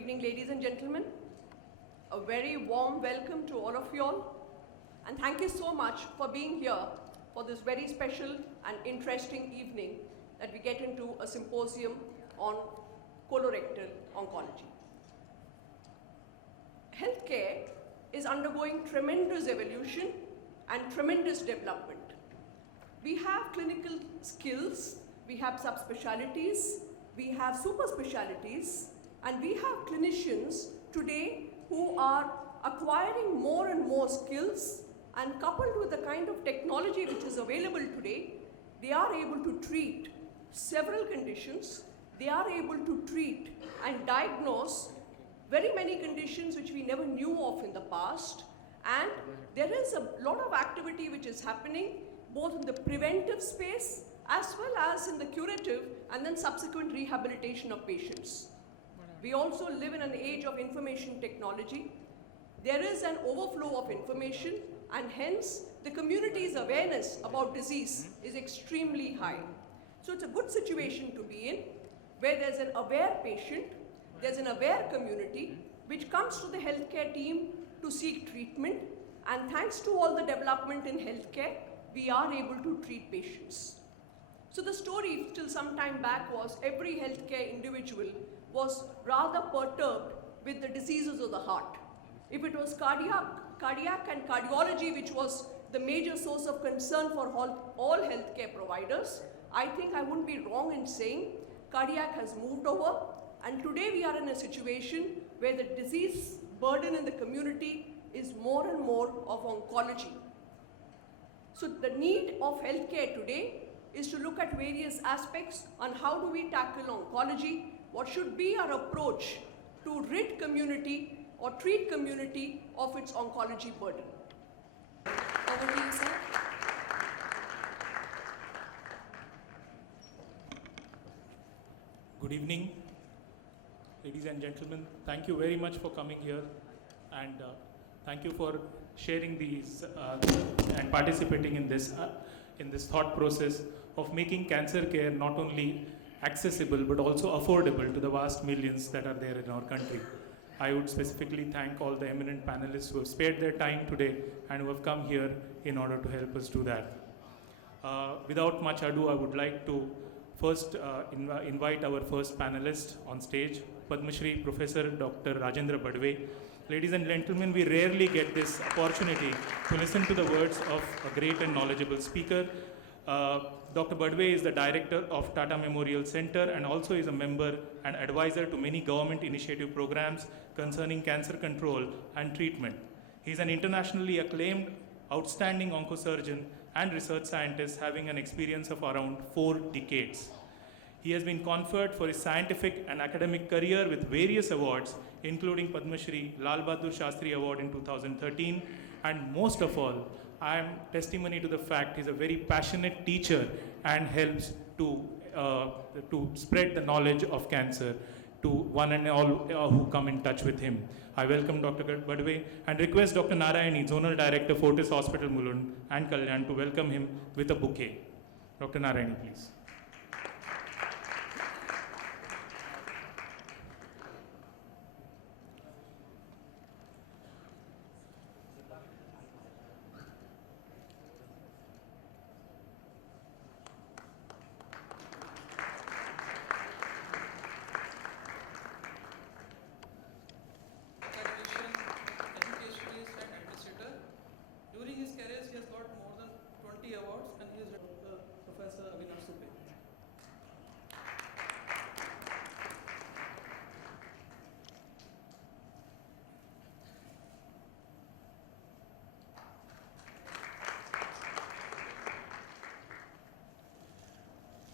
evening, ladies and gentlemen. A very warm welcome to all of you all. And thank you so much for being here for this very special and interesting evening that we get into a symposium on colorectal oncology. Healthcare is undergoing tremendous evolution and tremendous development. We have clinical skills, we have subspecialties, we have super specialties, and we have clinicians today who are acquiring more and more skills, and coupled with the kind of technology which is available today, they are able to treat several conditions. They are able to treat and diagnose very many conditions which we never knew of in the past. And there is a lot of activity which is happening both in the preventive space as well as in the curative and then subsequent rehabilitation of patients. We also live in an age of information technology. There is an overflow of information, and hence the community's awareness about disease is extremely high. So it's a good situation to be in, where there's an aware patient, there's an aware community which comes to the healthcare team to seek treatment, and thanks to all the development in healthcare, we are able to treat patients. So the story till some time back was every healthcare individual was rather perturbed with the diseases of the heart. If it was cardiac and cardiology which was the major source of concern for all healthcare providers, I think I wouldn't be wrong in saying cardiac has moved over, and today we are in a situation where the disease burden in the community is more and more of oncology. So the need of healthcare today is to look at various aspects on how do we tackle oncology, what should be our approach to rid community or treat community of its oncology burden. Over to you, sir. Good evening, ladies and gentlemen. Thank you very much for coming here, and thank you for sharing these and participating in this thought process of making cancer care not only accessible but also affordable to the vast millions that are there in our country. I would specifically thank all the eminent panelists who have spared their time today and who have come here in order to help us do that. Without much ado, I would like to first invite our first panelist on stage, Padma Shri Professor Dr. Rajendra Badwe. Ladies and gentlemen, we rarely get this opportunity to listen to the words of a great and knowledgeable speaker. Dr. Badwe is the director of Tata Memorial Center and also is a member and advisor to many government initiative programs concerning cancer control and treatment. He is an internationally acclaimed, outstanding oncosurgeon and research scientist having an experience of around 4 decades. He has been conferred for his scientific and academic career with various awards, including Padma Shri Lal Bahadur Shastri Award in 2013, and most of all, I am testimony to the fact he's a very passionate teacher and helps to spread the knowledge of cancer to one and all who come in touch with him. I welcome Dr. Badwe and request Dr. Narayani, Zonal Director, Fortis Hospital, Mulund and Kalyan, to welcome him with a bouquet. Dr. Narayani, please.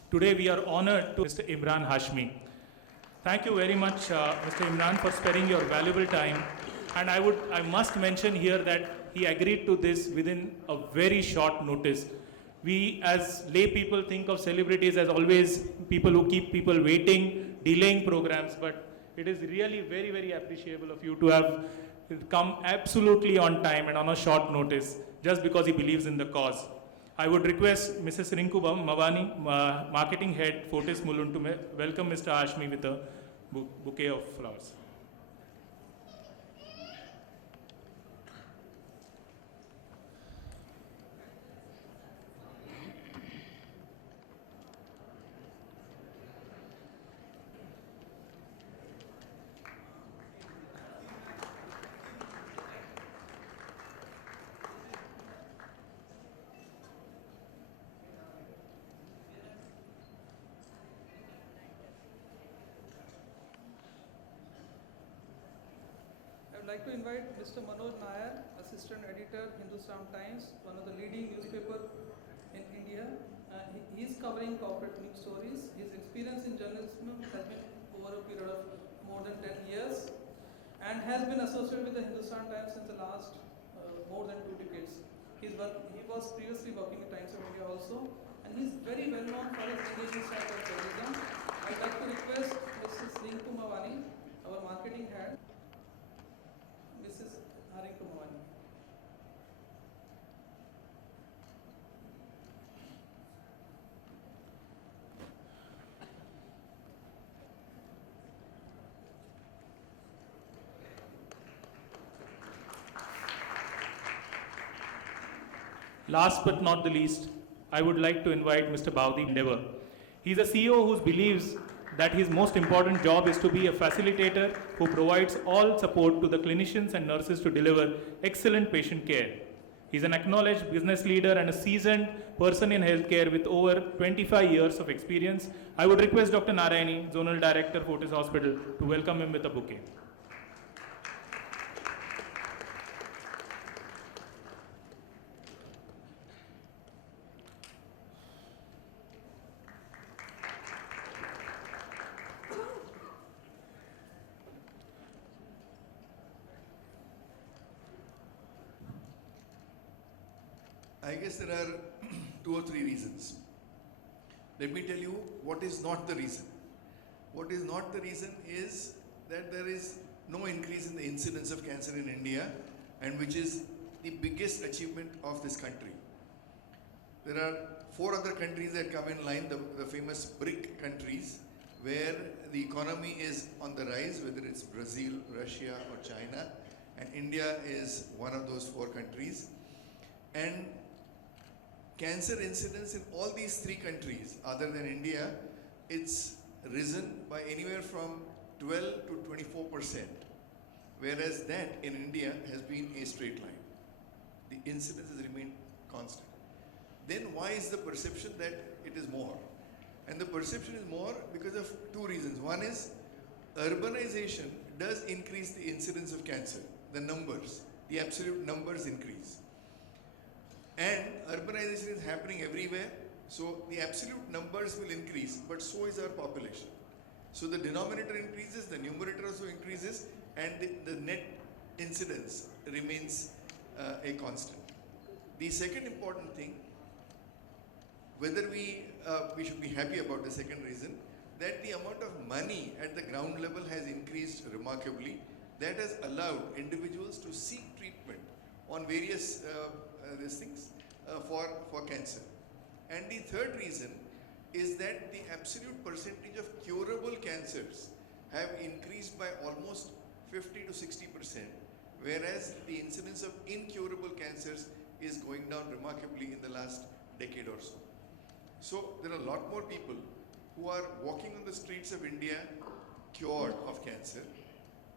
Today we are honored to Mr. Emraan Hashmi. Thank you very much, Mr. Emraan, for sparing your valuable time. And I must mention here that he agreed to this within a very short notice. We as lay people think of celebrities as always people who keep people waiting, delaying programs, but it is really very, very appreciable of you to have come absolutely on time and on a short notice just because he believes in the cause. I would request Mrs. Rinku Mavani, Marketing Head, Fortis Mulund, to welcome Mr. Hashmi with a bouquet of flowers. I'd like to invite Mr. Manoj Nair, Assistant Editor, Hindustan Times, one of the leading newspaper in India. He's covering corporate news stories. His experience in journalism has been over a period of more than 10 years and has been associated with the Hindustan Times since the last more than 2 decades. He was previously working with Times of India also, and he's very well known for his engaging style of journalism. I'd like to request Mrs. Rinku Mawani, our marketing head. Mrs. Rinku Mawani. Last but not the least, I would like to invite Mr. Bhavdeep Endeavor. He's a CEO who believes that his most important job is to be a facilitator who provides all support to the clinicians and nurses to deliver excellent patient care. He's an acknowledged business leader and a seasoned person in healthcare with over 25 years of experience. I would request Dr. Narayani, Zonal Director, Fortis Hospital, to welcome him with a bouquet. I guess there are 2 or 3 reasons. Let me tell you what is not the reason. What is not the reason is that there is no increase in the incidence of cancer in India, and which is the biggest achievement of this country. There are 4 other countries that come in line, the famous BRIC countries, where the economy is on the rise, whether it's Brazil, Russia or China, and India is one of those 4 countries. And cancer incidence in all these 3 countries other than India, it's risen by anywhere from 12 to 24%, whereas that in India has been a straight line. The incidence has remained constant. Then why is the perception that it is more? And the perception is more because of 2 reasons. One is urbanization does increase the incidence of cancer, the numbers, the absolute numbers increase. And urbanization is happening everywhere, so the absolute numbers will increase, but so is our population. So the denominator increases, the numerator also increases, and the net incidence remains a constant. The second important thing, whether we should be happy about the second reason, that the amount of money at the ground level has increased remarkably. That has allowed individuals to seek treatment on various these things for cancer. And the third reason is that the absolute percentage of curable cancers have increased by almost 50 to 60%, whereas the incidence of incurable cancers is going down remarkably in the last decade or so. So there are a lot more people who are walking on the streets of India cured of cancer.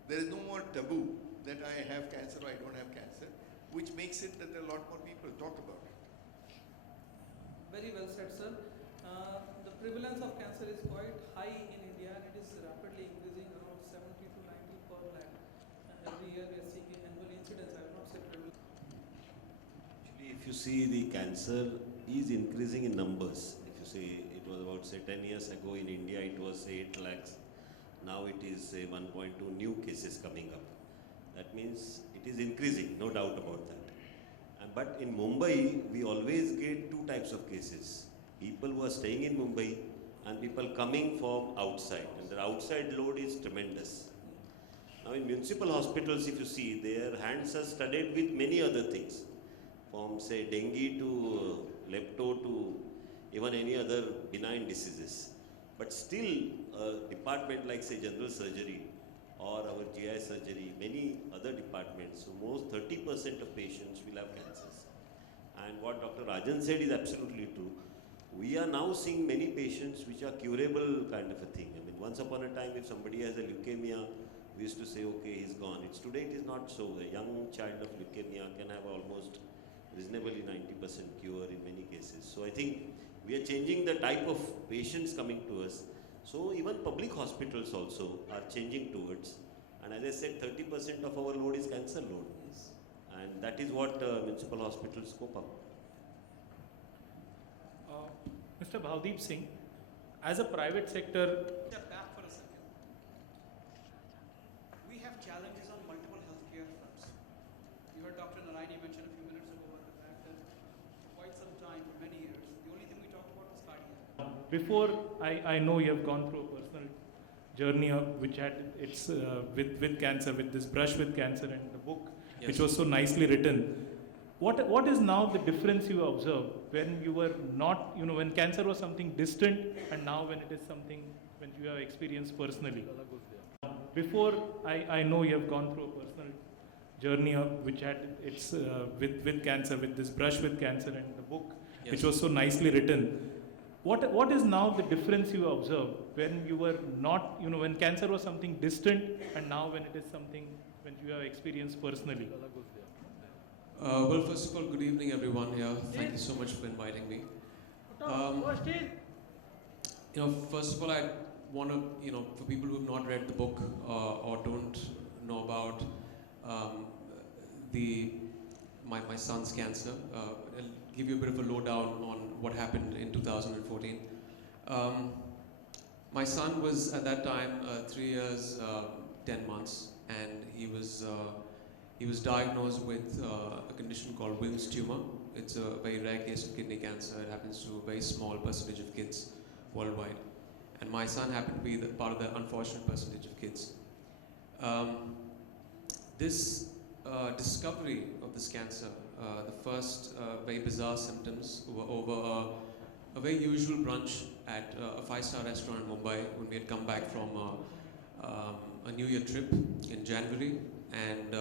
There is no more taboo that I have cancer or I don't have cancer, which makes it that there are a lot more people talk about it. Very well said, sir. The prevalence of cancer is quite high in India, and it is rapidly increasing, around 70 to 90 per lakh. Every year we are seeing annual incidence. I will not say prevalence. Actually, if you see, the cancer is increasing in numbers. If you say it was about, say, 10 years ago in India, it was, say, 8 lakhs. Now it is, say, 1.2 new cases coming up. That means it is increasing, no doubt about that. But in Mumbai, we always get 2 types of cases. People who are staying in Mumbai and people coming from outside. And the outside load is tremendous. Now in municipal hospitals, if you see, their hands are studded with many other things. From, say, dengue to lepto to even any other benign diseases. But still, a department like, say, general surgery or our GI surgery, many other departments, so most 30% of patients will have cancers. And what Dr. Rajan said is absolutely true. We are now seeing many patients which are curable kind of a thing. I mean, once upon a time, if somebody has a leukemia, we used to say, okay, he's gone. Today it is not so. A young child of leukemia can have almost reasonably 90% cure in many cases. So I think we are changing the type of patients coming to us. So even public hospitals also are changing towards And as I said, 30% of our load is cancer load. Yes. And that is what municipal hospitals cope up. Mr. Bhavdeep Singh, as a private sector, Step back for a second. We have challenges on multiple healthcare fronts. You heard Dr. Naraini mention a few minutes ago about the fact that for quite some time, for many years, the only thing we talked about was cardiac. before I know you have gone through a personal journey which had its with cancer, with this brush with cancer and the book, which was so nicely written. What is now the difference you observe when you were not, when cancer was something distant and now when it is something when you have experienced personally? Before I know you have gone through a personal journey which had its with cancer, with this brush with cancer and the book, which was so nicely written. What is now the difference you observe when you were not, when cancer was something distant and now when it is something when you have experienced personally? Well, first of all, good evening, everyone here. Thank you so much for inviting me. First of all, I want to, for people who have not read the book or don't know about my son's cancer, I'll give you a bit of a lowdown on what happened in 2014. My son was at that time 3 years, 10 months, and he was diagnosed with a condition called Wilms tumor. It's a very rare case of kidney cancer. It happens to a very small percentage of kids worldwide. And my son happened to be part of that unfortunate percentage of kids. This discovery of this cancer, the first very bizarre symptoms were over a very usual brunch at a 5-star restaurant in Mumbai when we had come back from a New Year trip in January. And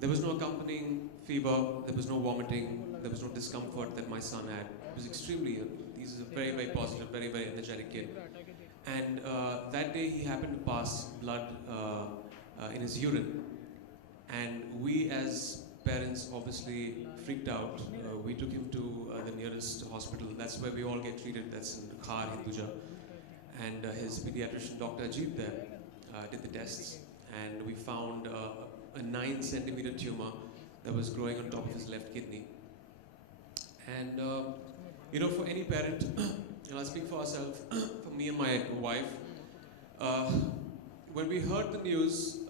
there was no accompanying fever, there was no vomiting, there was no discomfort that my son had. He was extremely ill. He's a very, very positive, very, very energetic kid. And that day he happened to pass blood in his urine. And we as parents obviously freaked out. We took him to the nearest hospital. That's where we all get treated. That's in Khar, Hinduja. And his pediatrician, Dr. Ajit there, did the tests. And we found a 9-centimeter tumor that was growing on top of his left kidney. And for any parent, I'll speak for ourselves, for me and my wife, when we heard the news,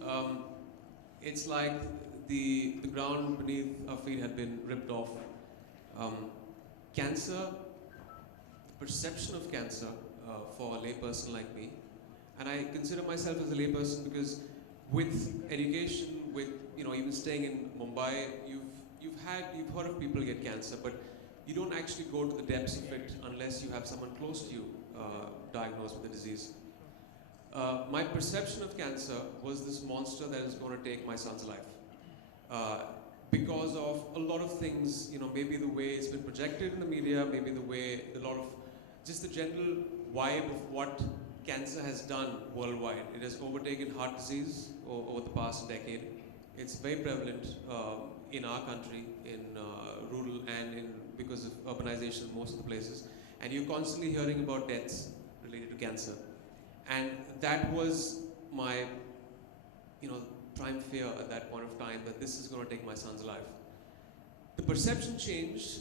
it's like the ground beneath our feet had been ripped off. Cancer, the perception of cancer for a layperson like me, and I consider myself as a layperson because with education, with even staying in Mumbai, you've heard of people get cancer, but you don't actually go to the depths of it unless you have someone close to you diagnosed with the disease. My perception of cancer was this monster that is going to take my son's life. Because of a lot of things, maybe the way it's been projected in the media, maybe the way just the general vibe of what cancer has done worldwide. It has overtaken heart disease over the past decade. It's very prevalent in our country, in rural and because of urbanization in most of the places. And you're constantly hearing about deaths related to cancer. And that was my, prime fear at that point of time, that this is going to take my son's life. The perception changed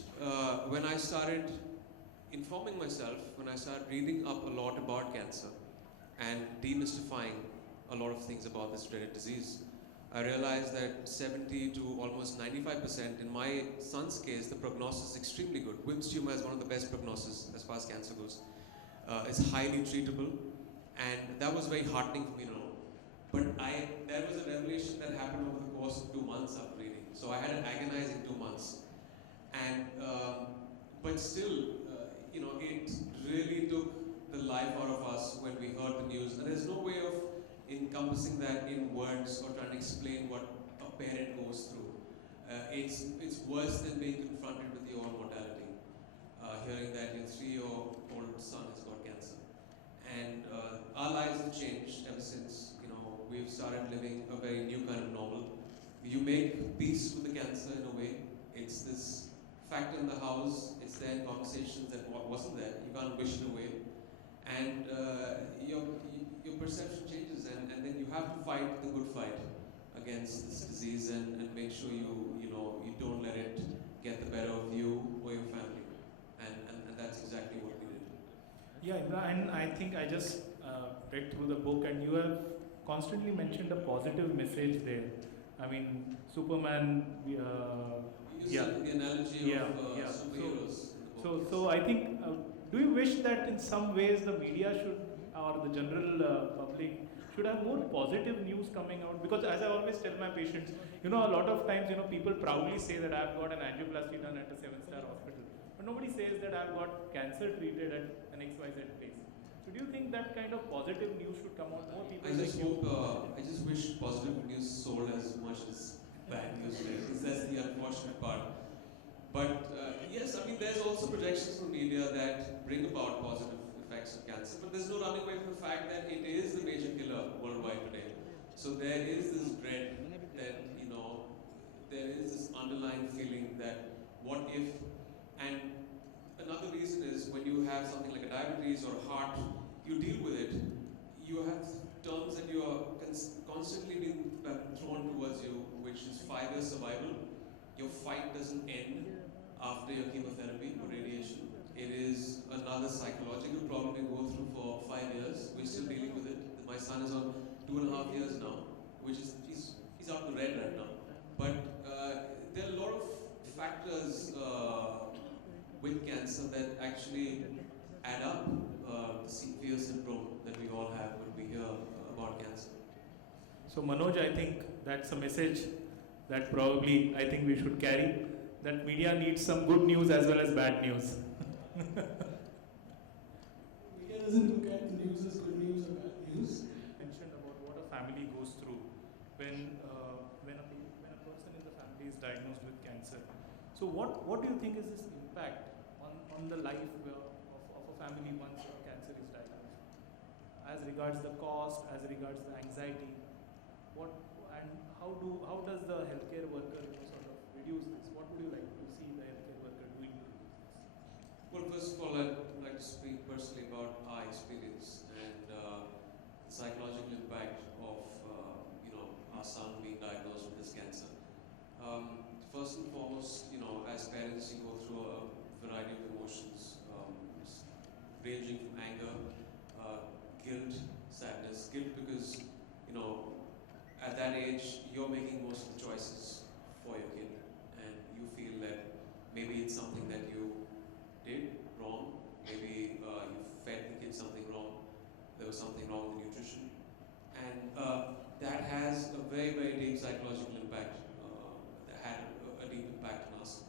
when I started informing myself, when I started reading up a lot about cancer and demystifying a lot of things about this dreaded disease. I realized that 70 to almost 95%, in my son's case, the prognosis is extremely good. Wilms tumor has one of the best prognosis as far as cancer goes. It's highly treatable, and that was very heartening for me to know. But there was a revelation that happened over the course of 2 months after reading. So I had an agonizing 2 months. And, but still, it really took the life out of us when we heard the news. And there's no way of encompassing that in words or trying to explain what a parent goes through. It's worse than being confronted with your own mortality. Hearing that your 3-year-old son has got cancer. And our lives have changed ever since. We've started living a very new kind of normal. You make peace with the cancer in a way. It's this factor in the house. It's there in conversations that wasn't there. You can't wish it away. and your perception changes, and then you have to fight the good fight against this disease, and make sure you don't let it get the better of you or your family, and that's exactly what we did. Yeah, Imran, I think I just read through the book, and you have constantly mentioned a positive message there. I mean, Superman. You used the analogy of superheroes. So I think, do you wish that in some ways the media should, or the general public should have more positive news coming out? Because as I always tell my patients, a lot of times, people proudly say that I've got an angioplasty done at a 7-star hospital, but nobody says that I've got cancer treated at an XYZ place. So do you think that kind of positive news should come out? More people I just wish positive news sold as much as bad news, because that's the unfortunate part. But yes, I mean, there's also projections from media that bring about positive effects of cancer, but there's no running away from the fact that it is the major killer worldwide today. So there is this dread that, there is this underlying feeling that what if, and another reason is when you have something like a diabetes or a heart, you deal with it, you have terms that you are constantly being thrown towards you, which is 5-year survival. Your fight doesn't end after your chemotherapy or radiation. It is another psychological problem you go through for 5 years. We're still dealing with it. My son is on 2.5 years now, which is, he's out to red right now. But there are a lot of factors with cancer that actually add up the fear syndrome that we all have when we hear about cancer. So Manoj, I think that's a message that probably I think we should carry, that media needs some good news as well as bad news. Media doesn't look at the news as good news or bad news. Mentioned about what a family goes through when a person in the family is diagnosed with cancer. So what do you think is this impact on the life of a family once a cancer is diagnosed? As regards the cost, as regards the anxiety, how does the healthcare worker sort of reduce this? What would you like to see the healthcare worker doing to reduce this? Well, first of all, I'd like to speak personally about our experience and the psychological impact of our son being diagnosed with this cancer. First and foremost, as parents, you go through a variety of emotions, ranging from anger, guilt, sadness. Guilt because at that age, you're making most of the choices for your kid, and you feel that maybe it's something that you did wrong, maybe you fed the kid something wrong, there was something wrong with the nutrition, and that has a very, very deep psychological impact, that had a deep impact on us.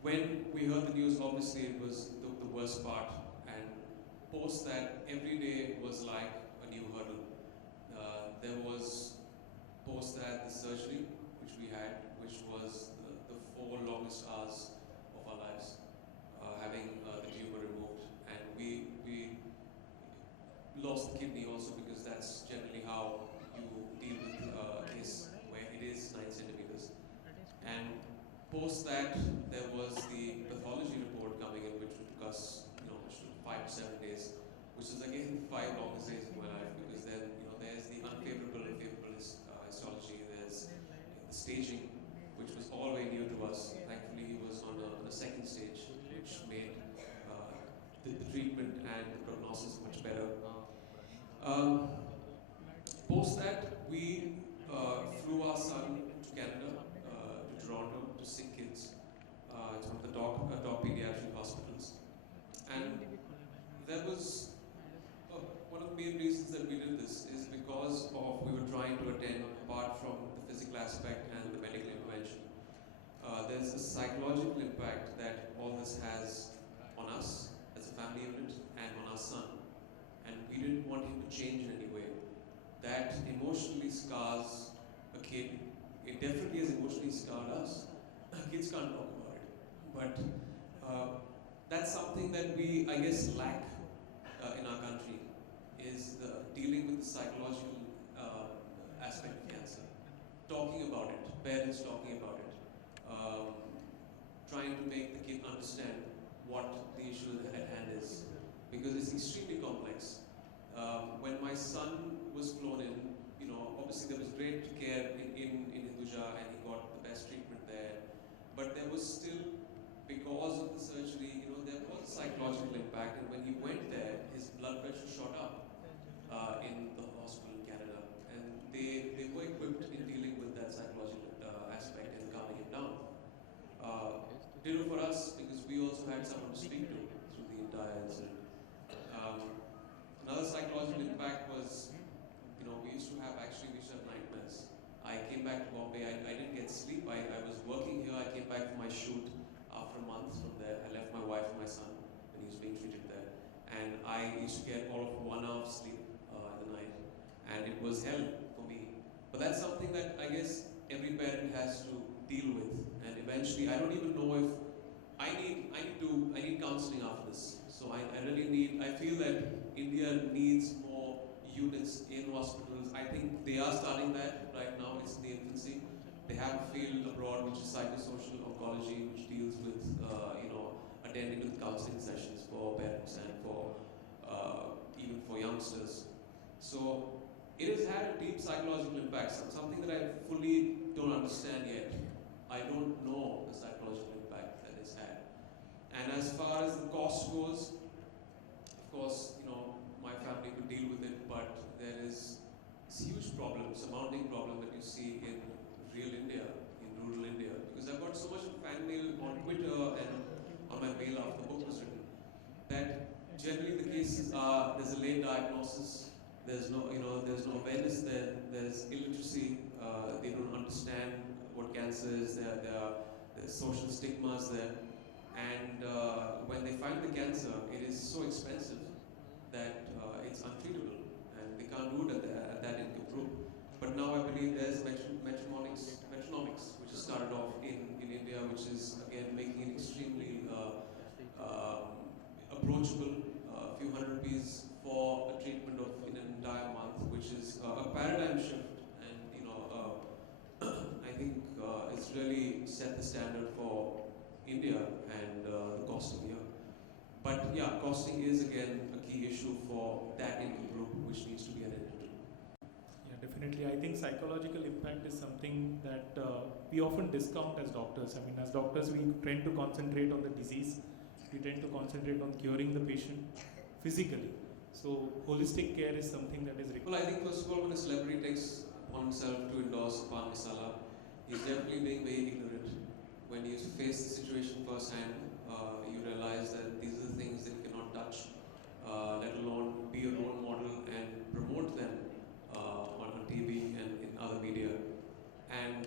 When we heard the news, obviously it was the worst part, and post that, every day was like a new hurdle. There was post that the surgery, which we had, which was the 4 longest hours of our lives, having the tumor removed, and we lost the kidney also, because that's generally how you deal with a case where it is 9 centimeters. And post that, there was the pathology report coming in, which took us 5 to 7 days, which is again 5 longest days of my life, because then there's the unfavorable and favorable histology, there's the staging, which was all very new to us. Thankfully, he was on a second stage, which made the treatment and the prognosis much better. Post that, we flew our son to Canada, to Toronto, to Sick Kids. It's one of the top pediatric hospitals. And there was one of the main reasons that we did this is because we were trying to attend, apart from the physical aspect and the medical intervention, there's a psychological impact that all this has on us as a family unit and on our son. And we didn't want him to change in any way. That emotionally scars a kid. It definitely has emotionally scarred us. Kids can't talk about it. But that's something that we, I guess, lack in our country, is dealing with the psychological aspect of cancer. Talking about it, parents talking about it, trying to make the kid understand what the issue at hand is, because it's extremely complex. When my son was flown in, obviously there was great care in Hinduja and he got the best treatment there, but there was still, because of the surgery, there was a psychological impact, and when he went there, his blood pressure shot up in the hospital in Canada, and they were equipped in dealing with that psychological aspect and calming him down. Ditto for us, because we also had someone to speak to through the entire incident. Another psychological impact was, we used to have nightmares. I came back to Bombay, I didn't get sleep, I was working here, I came back from my shoot after a month from there. I left my wife and my son when he was being treated there. And I used to get all of 1 hour of sleep in the night. And it was hell for me. But that's something that I guess every parent has to deal with. And eventually, I don't even know if I need counseling after this. So I feel that India needs more units in hospitals. I think they are starting that right now. It's in the infancy. They have a field abroad which is psychosocial oncology, which deals with attending to the counseling sessions for parents and for even for youngsters. So it has had a deep psychological impact, something that I fully don't understand yet. I don't know the psychological impact that it's had. And as far as the cost goes, of course, my family could deal with it, but there is this huge problem, surmounting problem that you see in real India, in rural India, because I've got so much fan mail on Twitter and on my mail after the book was written, that generally the cases are, there's a late diagnosis, there's no awareness there, there's illiteracy, they don't understand what cancer is, there's social stigmas there, and when they find the cancer, it is so expensive that it's untreatable, and they can't do it at that income group. But now I believe there's metronomics, which has started off in India, which is again making it extremely approachable. A few hundred rupees for a treatment of in an entire month, which is a paradigm shift, and I think it's really set the standard for India and the costing here. But yeah, costing is again a key issue for that income group, which needs to be attended to. Yeah, definitely. I think psychological impact is something that we often discount as doctors. I mean, as doctors, we tend to concentrate on the disease. We tend to concentrate on curing the patient physically. So, holistic care is something that is required. Well, I think first of all, when a celebrity takes upon himself to endorse pan masala, he's definitely being very ignorant. When you face the situation firsthand, you realize that these are the things that you cannot touch, let alone be a role model and promote them on TV and in other media. And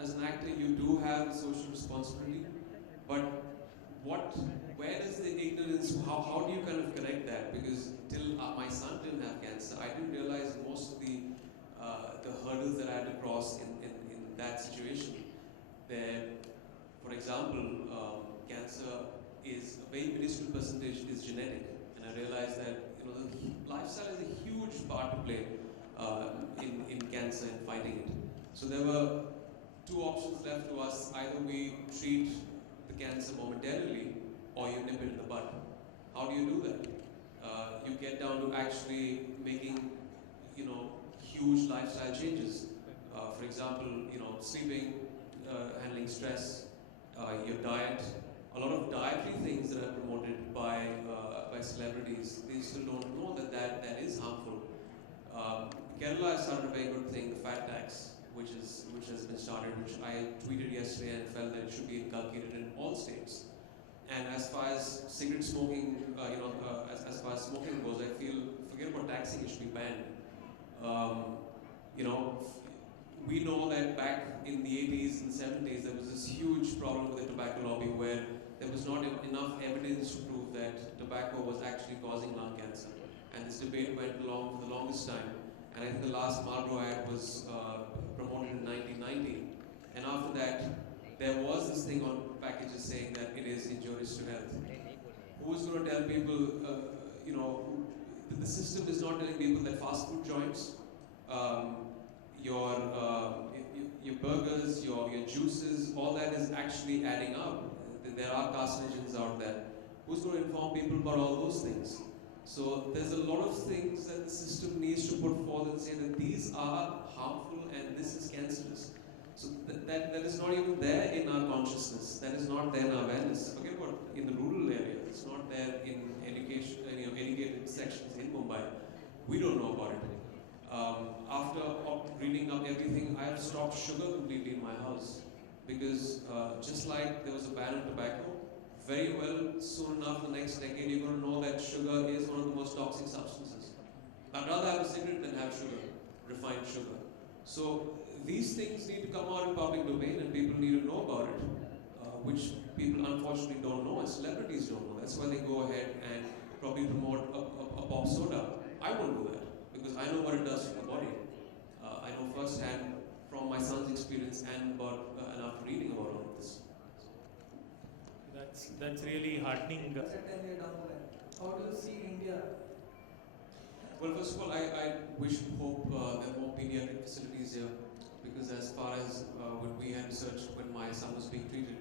as an actor, you do have a social responsibility, but where does the ignorance? How do you kind of connect that? Because till my son didn't have cancer, I didn't realize most of the hurdles that I had to cross in that situation. There, for example, cancer is a very minuscule percentage is genetic, and I realized that the lifestyle is a huge part to play in cancer and fighting it. So there were two options left to us: either we treat the cancer momentarily, or you nip it in the bud. How do you do that? You get down to actually making huge lifestyle changes. For example, sleeping, handling stress, your diet. A lot of dietary things that are promoted by celebrities, they still don't know that is harmful. Kerala has started a very good thing, the fat tax, which has been started, which I tweeted yesterday and felt that it should be inculcated in all states. And as far as cigarette smoking, as far as smoking goes, I feel forget about taxing, it should be banned. We know that back in the 80s and 70s, there was this huge problem with the tobacco lobby where there was not enough evidence to prove that tobacco was actually causing lung cancer. And this debate went along for the longest time. And I think the last Marlboro ad was promoted in 1990. And after that, there was this thing on packages saying that it is injurious to health. Who's going to tell people, the system is not telling people that fast food joints, your your burgers, your juices, all that is actually adding up. There are carcinogens out there. Who's going to inform people about all those things? So there's a lot of things that the system needs to put forth and say that these are harmful and this is cancerous. So that is not even there in our consciousness. That is not there in our awareness. Forget about in the rural area. It's not there in education, educated sections in Mumbai. We don't know about it. After reading up everything, I have stopped sugar completely in my house because just like there was a ban on tobacco, very well soon enough the next decade you're going to know that sugar is one of the most toxic substances. I'd rather have a cigarette than have sugar, refined sugar. So these things need to come out in public domain and people need to know about it, which people unfortunately don't know and celebrities don't know. That's why they go ahead and probably promote a pop soda. I won't do that because I know what it does to the body. I know firsthand from my son's experience and after reading about all of this. That's really heartening. As a 10-year down the line, how do you see India? Well, first of all, I wish and hope there are more pediatric facilities here, because as far as when we had researched when my son was being treated,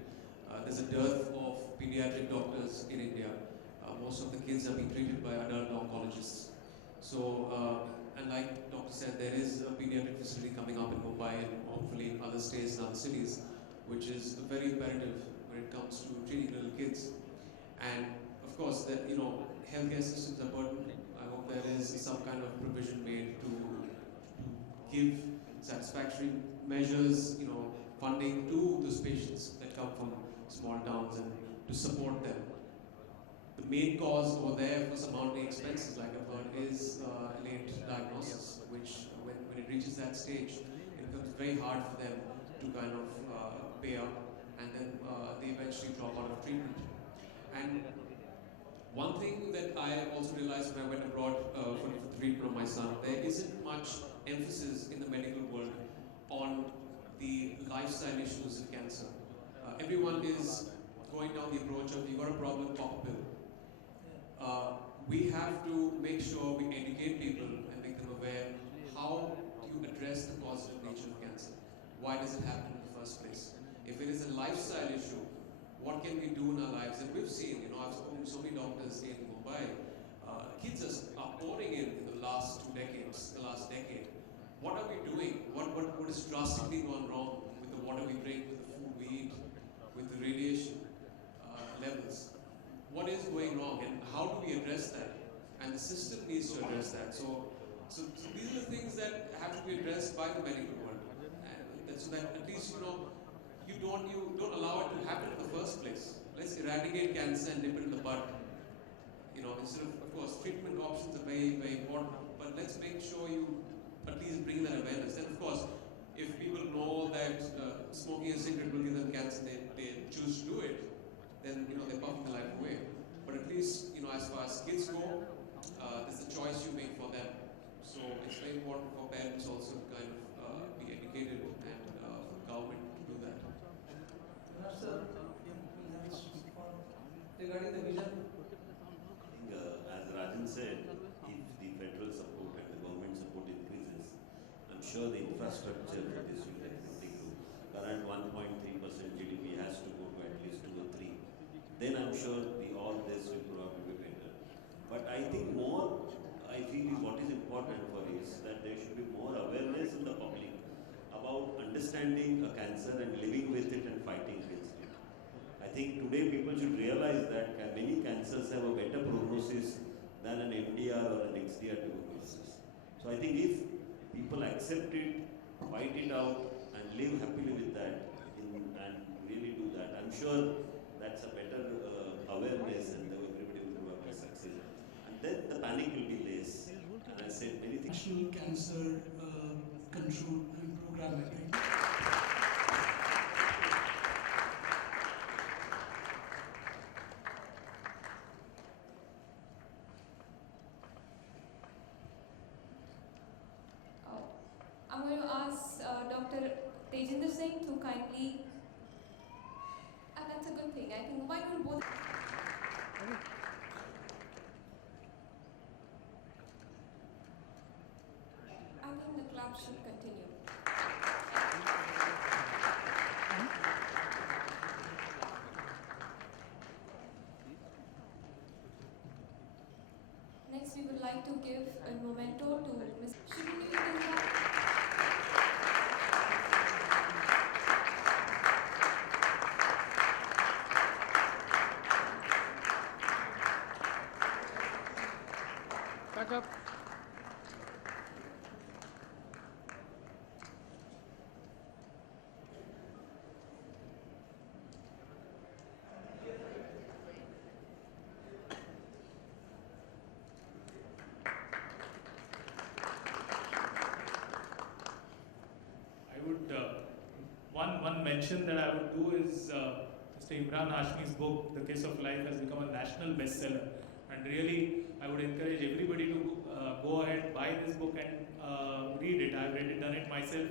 there's a dearth of pediatric doctors in India. Most of the kids are being treated by adult oncologists. So, and like Doctor said, there is a pediatric facility coming up in Mumbai and hopefully in other states and other cities, which is very imperative when it comes to treating little kids. And of course, that healthcare systems are burdened. I hope there is some kind of provision made to give satisfactory measures, funding to those patients that come from small towns and to support them. The main cause over there for some mounting expenses, like I've heard, is late diagnosis, which when it reaches that stage, it becomes very hard for them to kind of pay up, and then they eventually drop out of treatment. And one thing that I also realized when I went abroad for the treatment of my son, there isn't much emphasis in the medical world on the lifestyle issues of cancer. Everyone is going down the approach of, you got a problem, pop a pill. We have to make sure we educate people and make them aware how you address the causative nature of cancer. Why does it happen in the first place? If it is a lifestyle issue, what can we do in our lives? And we've seen, I've spoken to so many doctors in Mumbai. Kids are pouring in the last 2 decades, the last decade. What are we doing? What has drastically gone wrong with the water we drink, with the food we eat, with the radiation levels? What is going wrong, and how do we address that? And the system needs to address that. So these are the things that have to be addressed by the medical world, and so that at least you don't allow it to happen in the first place. Let's eradicate cancer and nip it in the bud. Instead of course, treatment options are very, very important, but let's make sure you at least bring that awareness. And of course, if people know that smoking a cigarette will give them cancer, they choose to do it, then they're puffing their life away. But at least as far as kids go, there's a choice you make for them. So it's very important for parents also to kind of be educated and for the government to do that. Sir, regarding the vision. As Rajan said, if the federal support and the government support increases, I'm sure the infrastructure for this will definitely grow. Current 1.3% GDP has to go to at least 2 or 3. Then I'm sure all this will probably be better. But I think I feel what is important for is that there should be more awareness in the public about understanding a cancer and living with it and fighting against it. I think today people should realize that many cancers have a better prognosis than an MDR or an XDR tuberculosis. So I think if people accept it, fight it out, and live happily with that, and really do that, I'm sure that's a better awareness, and everybody will probably succeed. And then the panic will be less. And I said many things. National Cancer Control and Program, I think. I'm going to ask Dr. Tejinder Singh to kindly, and that's a good thing. I think why don't both. I think the clap should continue. to give a memento to Ms. Shouldn't you do that? Back up. I would, one mention that I would do is Mr. Emraan Hashmi's book, The Kiss of Life, has become a national bestseller. And really, I would encourage everybody to go ahead, buy this book and read it. I've read it, done it myself.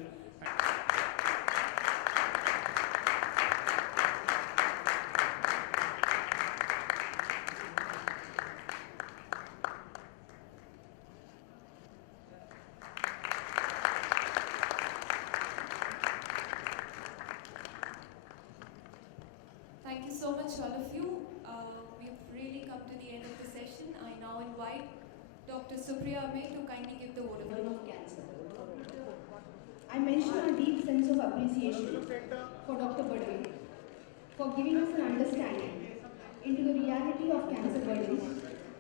Thank you so much, all of you. We've really come to the end of the session. I now invite Dr. Supriya May to kindly give the word of Of cancer. I mention our deep sense of appreciation for Dr. Badwe for giving us an understanding into the reality of cancer burdens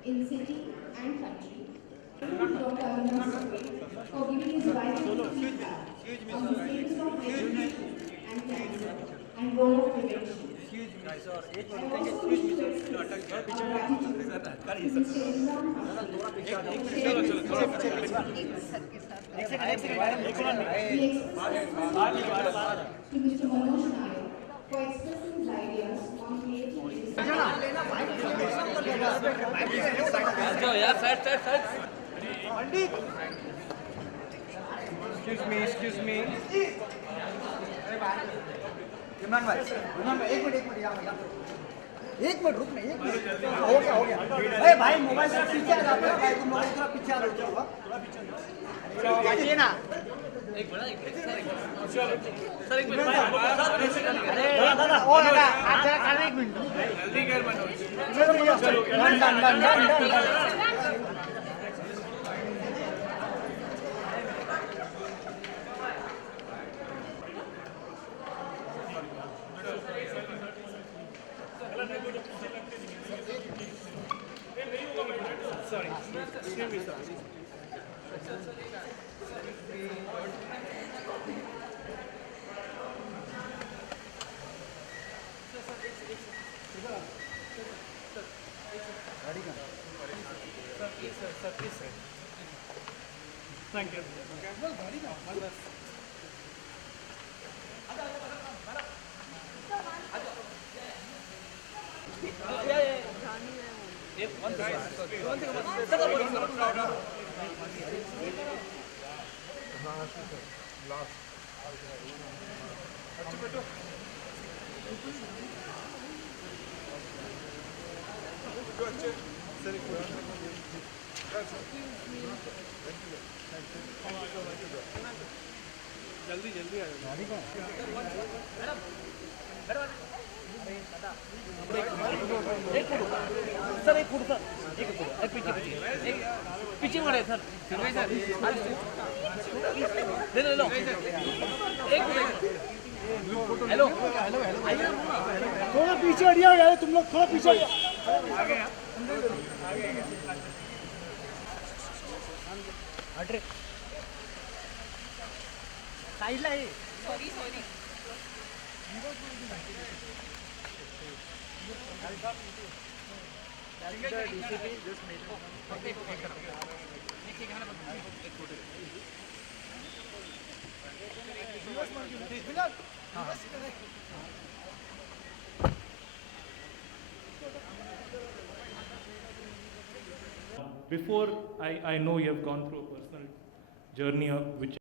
in city and country. Dr. Emraan Hashmi for giving his vital feedback on the status of education and cancer and role of prevention. I also wish to express our gratitude to Mr. Emraan Hashmi for sharing his to Mr. Noix for expressing his ideas on creating Excuse me. Imran भाई एक minute यहाँ एक minute रुक नहीं हो गया अरे भाई मोबाइल थोड़ा पीछे आ जाता है भाई तुम मोबाइल थोड़ा पीछे आ जाओ बचिए ना एक बड़ा सर एक मिनट अरे दादा ओ दादा आप जरा खाना एक मिनट जल्दी कर मनोज डन Thank you. जल्दी जल्दी आ सर एक फुट सर एक पीछे पीछे मुड़े सर ले लो एक हेलो थोड़ा पीछे हटिया यार तुम लोग थोड़ा पीछे हट रे साइडला आहे sorry Before I know you have gone through a personal journey which